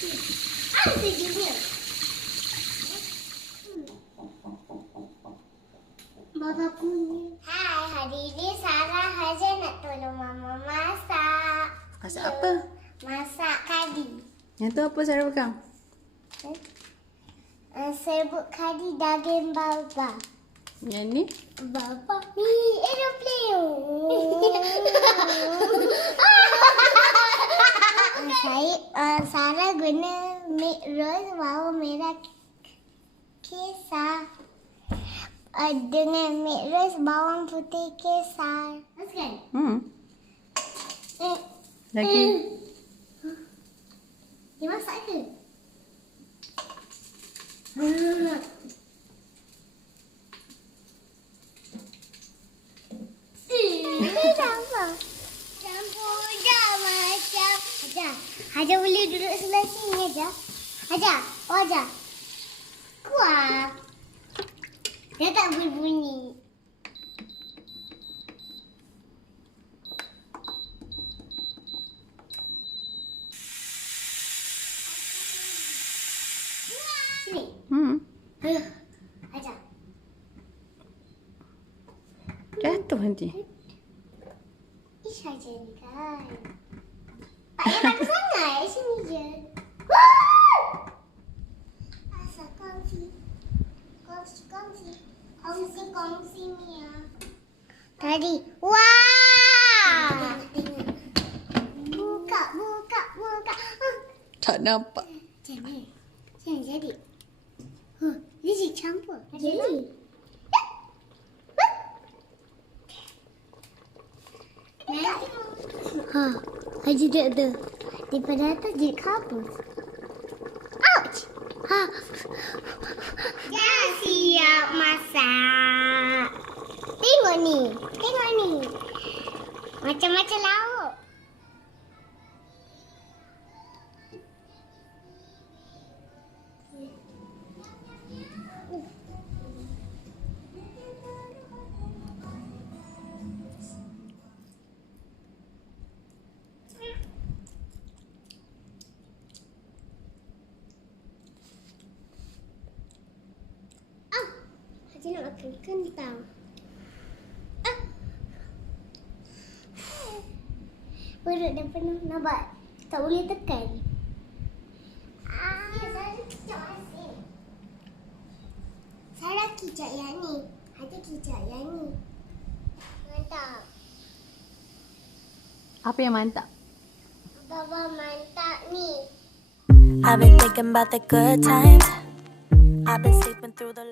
Sejuknya. Bapa punya. Hai, hari ini Sarah Haja nak tolong Mama masak. Masak apa? Masak kari. Yang tu apa Sarah pegang? Serbuk kari daging baba. Yang ni? Baba. Ni aeroplane. Sarah guna milk rose bawang merah kesar. Dengan milk rose bawang putih kesar. Kan? Lagi? Dia masak ke? Campur. Campur dah macam. Haja boleh duduk sebelah sini Haja. Haja, Haja. Kuat. Dia tak berbunyi. Sini. Haja. Jatuh nanti. Ish Haja ni kan. Tak payah takut sangat. Sini je. Asal kongsi. Kongsi Mia. Tadi. Wah! Buka. Tak nampak. Jangan jadi. Dia jadi campur. Jadi. Haji dia ada. Daripada atas jadi kabut. Ouch! Dah siap masak. Tengok ni. Macam-macam lauk. Haji nak makan kentang. Perut dah penuh. Nampak? Tak boleh tekan. Sarah kicap yang ni. Haji kicap yang ni. Mantap. Apa yang mantap? Baba mantap ni. I've been thinking about the good times. I've been sleeping through the